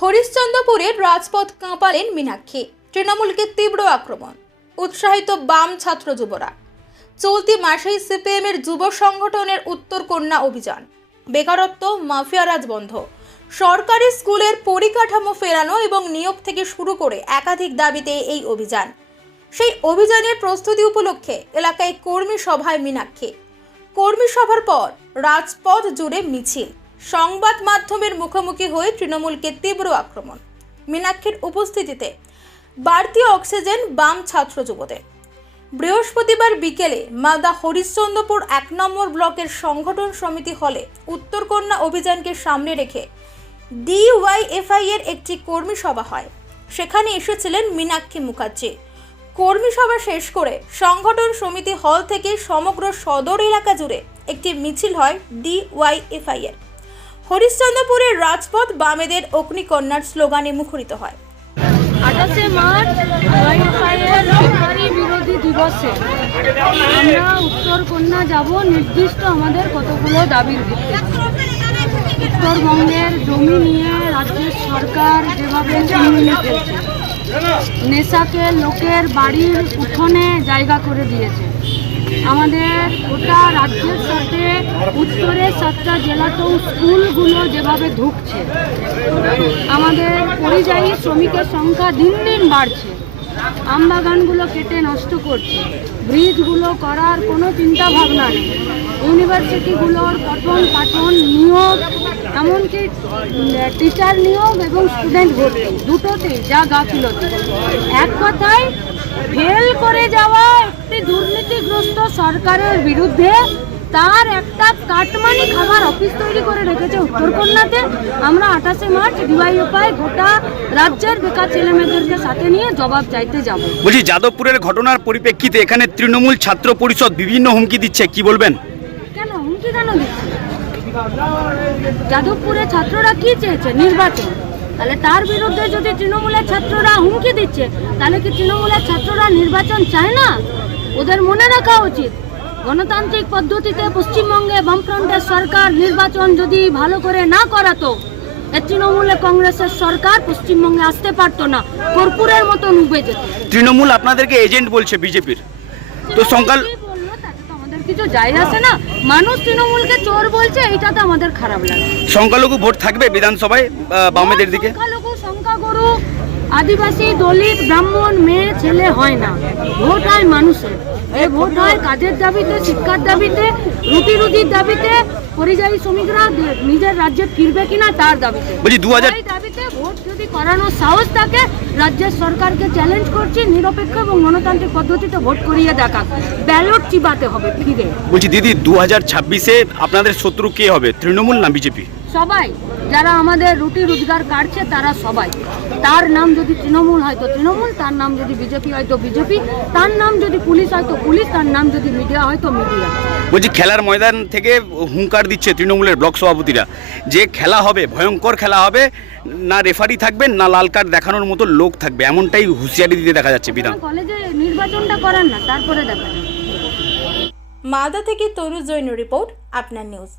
হরিশ্চন্দ্রপুরের রাজপথ কাঁপালেন মীনাক্ষী। তৃণমূলকে তীব্র আক্রমণ। উৎসাহিত বাম ছাত্র যুবরা চলতি মাসেই সিপিএম এর যুব সংগঠনের উত্তর কন্যা অভিযান। বেকারত্ব মাফিয়ারাজ বন্ধ। সরকারি স্কুলের পরিকাঠামো ফেরানো এবং নিয়োগ থেকে শুরু করে একাধিক দাবিতে এই অভিযান। সেই অভিযানের প্রস্তুতি উপলক্ষে এলাকায় কর্মী সভায় মীনাক্ষী। কর্মী সভার পর রাজপথ জুড়ে মিছিল। সংবাদ মাধ্যমের মুখোমুখি হয়ে তৃণমূলকে তীব্র আক্রমণ। মীনাক্ষীর উপস্থিতিতে বাড়তি অক্সিজেন বাম ছাত্র যুবদের। বৃহস্পতিবার বিকেলে মালদা হরিশ্চন্দ্রপুর এক নম্বর ব্লকের সংগঠন সমিতি হলে উত্তরকন্যা অভিযানকে সামনে রেখে ডিওয়াইএফআই এর একটি কর্মী সভা হয়। সেখানে এসেছিলেন মীনাক্ষী মুখার্জি। কর্মী সভা শেষ করে সংগঠন সমিতি হল থেকে সমগ্র সদর এলাকা জুড়ে একটি মিছিল হয় ডিওয়াইএফআই এর হরিশ্চন্দ্রপুরের রাজপথ বামেদের অগ্নিকন্যার স্লোগানে মুখরিত হয়। আঠাশে মার্চ বিরোধী দিবসে আমরা উত্তর কন্যা যাব নির্দিষ্ট আমাদের কতগুলো দাবির উত্তরবঙ্গের জমি নিয়ে রাজ্যের সরকার যেভাবে নেশাকে লোকের বাড়ির উঠোনে জায়গা করে দিয়েছে। আমাদের গোটা রাজ্যের সাথে উত্তরের সাতটা জেলাতেও স্কুলগুলো যেভাবে ঢুকছে, আমাদের পরিযায়ী শ্রমিকের সংখ্যা দিন দিন বাড়ছে, আমবাগানগুলো কেটে নষ্ট করছে, ব্রিজগুলো করার কোনো চিন্তা ভাবনা নেই, ইউনিভার্সিটিগুলোর পঠন পাঠন নিয়োগ, এমনকি টিচার নিয়োগ এবং স্টুডেন্ট ভর্তি, দুটোতেই যা গাফিলতি। এক কথায় ফেল করে দুর্নীতিগ্রস্ত সরকারের বিরুদ্ধে তার একটা কাটমানি খাবার অফিস তৈরি করে রেখেছে উত্তরকন্যাতে। আমরা আঠাশে মার্চ ডিওয়াইএফআই গোটা রাজ্যের বেকার ছেলেমেয়েদেরকে সাথে নিয়ে জবাব চাইতে যাব। বলছি যাদবপুরের ঘটনার পরিপ্রেক্ষিতে এখানে তৃণমূল ছাত্র পরিষদ বিভিন্ন হুমকি দিচ্ছে কি বলবেন? কেন? হুমকি কেন দিচ্ছে? যাদবপুরে ছাত্ররা কি চেয়েছে? নির্বাচন। তাহলে তার বিরুদ্ধে যদি তৃণমূলের ছাত্ররা হুমকি দিচ্ছে তাহলে কি তৃণমূলের ছাত্ররা নির্বাচন চায় না? ওদের মনে রাখা উচিত। গণতান্ত্রিক পদ্ধতিতে পশ্চিমবঙ্গে বামফ্রন্টের সরকার নির্বাচন যদি ভালো করে না করাতো তৃণমূলে কংগ্রেসের সরকার পশ্চিমবঙ্গে আসতে পারতো না কর্পূরের মতো ডুবে যেত। তৃণমূল আপনাদেরকে এজেন্ট বলছে বিজেপির। তো আমাদের কিছু যায় আসে না। মানুষ তৃণমূলকে চোর বলছে এইটাতে আমাদের খারাপ লাগে। সংখ্যালঘু ভোট থাকবে বিধানসভায় বামেদের দিকে। সংখ্যালঘু সংখ্যাগুরু আদিবাসী দলিত ব্রাহ্মণ মেয়ে ছেলে হয় না। ভোট হয় মানুষের। এই ভোট হয় কাজের দাবিতে শিক্ষার দাবিতে রুটি রুজির দাবিতে পরিযায়ী শ্রমিকরা নিজের রাজ্যে ফিরবে কিনা তার দাবিতে। বলছি, 2000 এই দাবিতে ভোট যদি করানোর সাহস থাকে রাজ্যের সরকারকে চ্যালেঞ্জ করছি নিরপেক্ষ এবং গণতান্ত্রিক পদ্ধতিতে ভোট করিয়ে দেখা। ব্যালট চিবাতে হবে ফিরে। বলছি দিদি দু হাজার ছাব্বিশে আপনাদের শত্রু কে হবে? তৃণমূল না বিজেপি? সবাই। যারা আমাদের রুটি রোজগার কাটছে তারা সবাই। তার নাম যদি তৃণমূল হয় তো তৃণমূল তার নাম যদি বিজেপি হয় তো বিজেপি তার নাম যদি পুলিশ হয় তো পুলিশ তার নাম যদি মিডিয়া হয় তো মিডিয়া। বলছি খেলার ময়দান থেকে হুঙ্কার দিচ্ছে তৃণমূলের ব্লক সভাপতিরা যে খেলা হবে ভয়ঙ্কর খেলা হবে না রেফারি থাকবে না লাল কার্ড দেখানোর মতো লোক থাকবে এমনটাই হুঁশিয়ারি দিতে দেখা যাচ্ছে বিধান। কলেজে নির্বাচনটা করান না তারপরে দেখা মালদা থেকে তরু জৈন রিপোর্ট আপনার নিউজ।